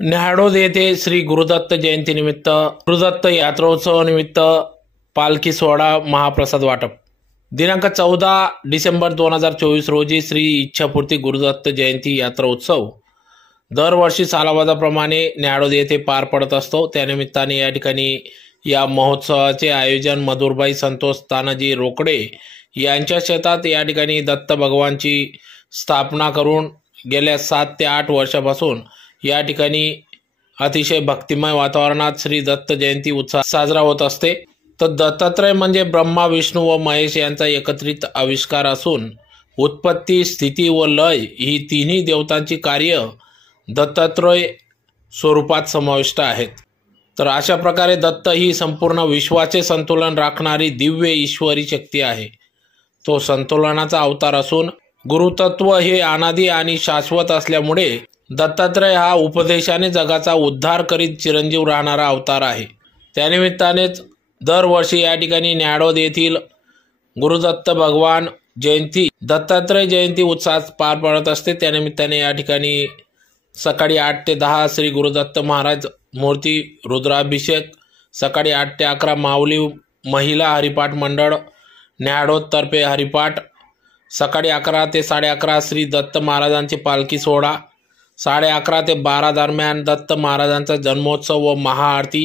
न्याहाळोद येथे श्री गुरुदत्त जयंतीनिमित्त गुरुदत्त यात्रोत्सवानिमित्त पालखी सोहळा महाप्रसाद वाटप दिनांक 14 डिसेंबर 2024 रोजी श्री इच्छापूर्ती गुरुदत्त जयंती यात्रा उत्सव दरवर्षी सालाबादाप्रमाणे न्याहाळोद येथे पार पडत असतो। त्यानिमित्ताने या ठिकाणी या महोत्सवाचे आयोजन मधुरबाई संतोष तानाजी रोकडे यांच्या शेतात या ठिकाणी दत्त भगवानची स्थापना करून गेल्या 7 ते 8 वर्षापासून या ठिकाणी अतिशय भक्तिमय वातावरणात श्री दत्त जयंती उत्सव साजरा होत असते। तर दत्तात्रय म्हणजे ब्रह्मा विष्णू व महेश यांचा एकत्रित आविष्कार असून उत्पत्ती स्थिती व लय ही तिन्ही देवतांची कार्य दत्तात्रय स्वरूपात समाविष्ट आहेत। तर अशा प्रकारे दत्त ही संपूर्ण विश्वाचे संतुलन राखणारी दिव्य ईश्वरी शक्ती आहे। तो संतुलनाचा अवतार असून गुरुतत्व हे अनादी आणि शाश्वत असल्यामुळे दत्तात्रय हा उपदेशाने जगाचा उद्धार करीत चिरंजीव राहणारा अवतार आहे। त्यानिमित्तानेच दरवर्षी या ठिकाणी न्याहाळोद येथील गुरुदत्त भगवान जयंती दत्तात्रय जयंती उत्साहात पार पडत असते। त्यानिमित्ताने या ठिकाणी सकाळी 8 ते 10 श्री गुरुदत्त महाराज मूर्ती रुद्राभिषेक, सकाळी 8 ते 11 माऊली महिला हरिपाठ मंडळ न्याहाळोद तर्फे हरिपाठ, सकाळी 11 ते 11:30 श्री दत्त महाराजांची पालखी सोहळा, 11:30 ते 12 दरम्यान दत्त महाराजांचा जन्मोत्सव व महाआरती,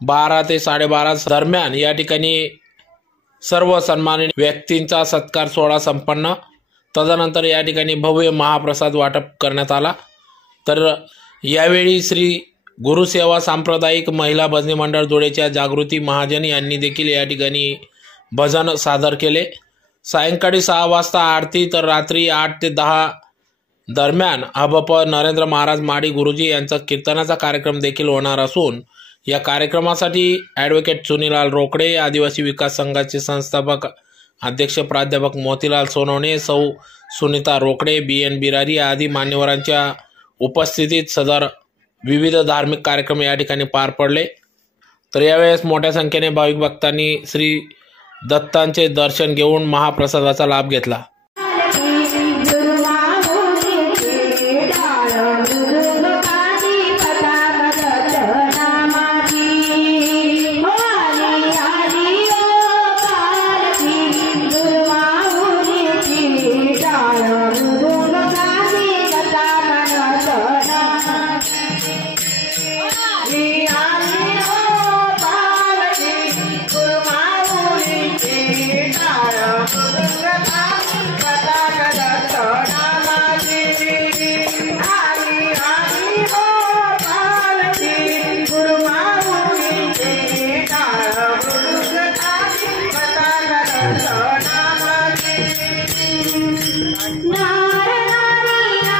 12 ते 12:30 दरम्यान या ठिकाणी सर्व सन्मानित व्यक्तींचा सत्कार सोहळा संपन्न। तदनंतर या ठिकाणी भव्य महाप्रसाद वाटप करण्यात आला। तर यावेळी श्री गुरुसेवा सांप्रदायिक महिला भजनी मंडळ धुळेच्या जागृती महाजन यांनी देखील या ठिकाणी भजन सादर केले। सायंकाळी 6 वाजता आरती, तर रात्री 8 ते 10 दरम्यान हबप नरेंद्र महाराज माडी गुरुजी यांचा कीर्तनाचा कार्यक्रम देखील होणार असून या कार्यक्रमासाठी ॲडव्होकेट चुनीलाल रोकडे, आदिवासी विकास संघाचे संस्थापक अध्यक्ष प्राध्यापक मोतीलाल सोनवणे, सौ सुनीता रोकडे, BN बिरारी आदी मान्यवरांच्या उपस्थितीत सदर विविध धार्मिक कार्यक्रम या ठिकाणी पार पडले। तर यावेळेस मोठ्या संख्येने भाविक भक्तांनी श्री दत्तांचे दर्शन घेऊन महाप्रसादाचा लाभ घेतला। नारायण नारायण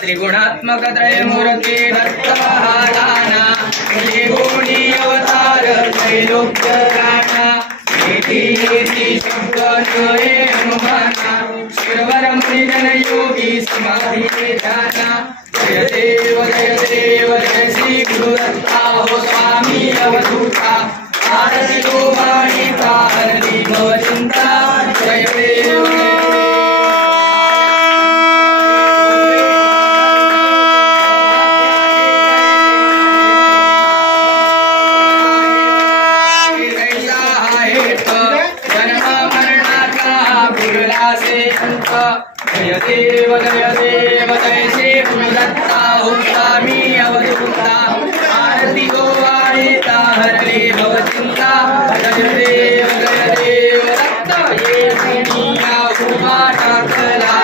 त्रिगुणात्मक त्रयमूर्ति दत्तमहादाना त्रिगुणी अवतार त्रैलोक्य गाना इति शब्द हनुमाना शिरवर मुनिजन योगी समाधि ध्याना जय देव जय श्री गुरुदत्ता हो स्वामी अवधूता आरती को वाणी हरणी भव चिंता जय देव जय श्री गुरुदत्ता हो स्वामी अवधूता आरती को वाणीता हरे भव चिंता जय देव दत्त ये दुनिया उमा टाकला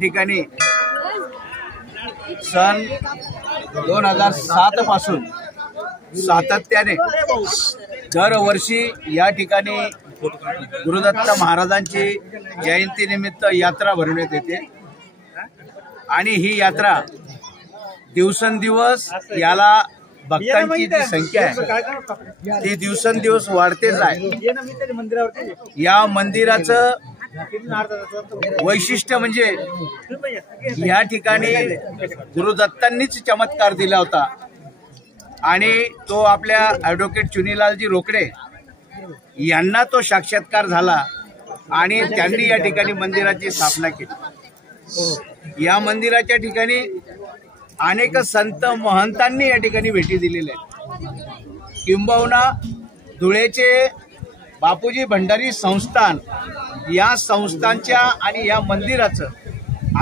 ठिकाणी सन 2007 पासून सातत्याने दरवर्षी या ठिकाणी गुरुदत्त महाराजांची जयंतीनिमित्त यात्रा भरवण्यात येते आणि ही यात्रा दिवसेंदिवस याला भक्तांची जी संख्या आहे ती दिवसेंदिवस वाढतेच आहे। या मंदिराचं वैशिष्ट्य म्हणजे या ठिकाणी गुरुदत्तांनीच चमत्कार दिला होता आणि तो आपल्या ॲडव्होकेट चुनीलालजी रोकडे यांना तो साक्षात्कार झाला आणि त्यांनी या ठिकाणी मंदिराची स्थापना केली। या मंदिराच्या ठिकाणी अनेक संत महंतांनी या ठिकाणी भेटी दिलेल्या आहेत। किंबहुना धुळेचे बापूजी भंडारी संस्थान या संस्थांच्या आणि या मंदिराचं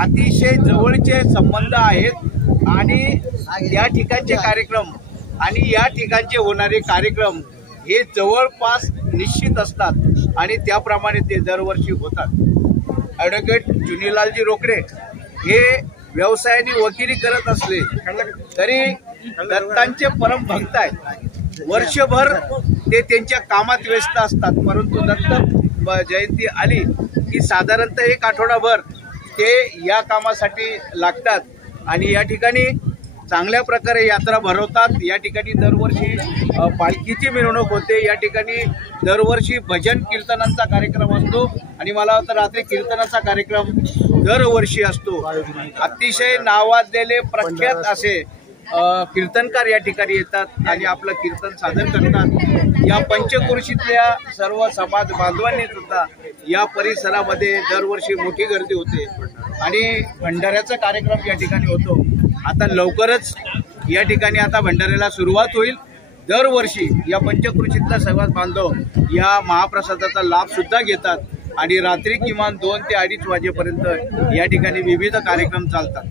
अतिशय जवळचे संबंध आहेत आणि या ठिकाणचे कार्यक्रम आणि या ठिकाणचे होणारे कार्यक्रम हे जवळपास निश्चित असतात आणि त्याप्रमाणे ते दरवर्षी होतात। ॲडव्होकेट चुनीलालजी रोकडे हे व्यवसायाने वकिली करत असले तरी दत्तांचे परम भक्त आहेत। वर्षभर ते त्यांच्या कामात व्यस्त असतात, परंतु दत्त जयंती आली की साधारणतः एक आठवडाभर ते या कामासाठी लागतात आणि या ठिकाणी चांगल्या प्रकारे यात्रा भरवतात। या ठिकाणी दरवर्षी पालखीची मिरवणूक होते, या ठिकाणी दरवर्षी भजन कीर्तनांचा कार्यक्रम असतो आणि मला वाटतं रात्री कीर्तनाचा कार्यक्रम दरवर्षी असतो। अतिशय नावाजलेले प्रख्यात असे कीर्तनकार या ठिकाणी येतात आणि आपलं कीर्तन सादर करतात। या पंचक्रोशीतल्या सर्व समाज बांधवांनी सुद्धा या परिसरामध्ये दरवर्षी मोठी गर्दी होते आणि भंडाऱ्याचा कार्यक्रम या ठिकाणी होतो। आता लवकरच या ठिकाणी आता भंडाऱ्याला सुरुवात होईल। दरवर्षी या पंचक्रोशीतला समाज बांधव या महाप्रसादाचा लाभ सुद्धा घेतात आणि रात्री किमान 2 ते 2:30 वाजेपर्यंत या ठिकाणी विविध कार्यक्रम चालतात।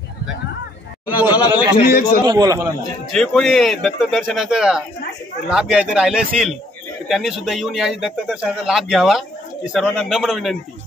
जे कोणी दत्त दर्शनाचा लाभ घ्यायचा राहिले असेल तर त्यांनी सुद्धा येऊन या दत्त दर्शनाचा लाभ घ्यावा ही सर्वांना नम्र विनंती।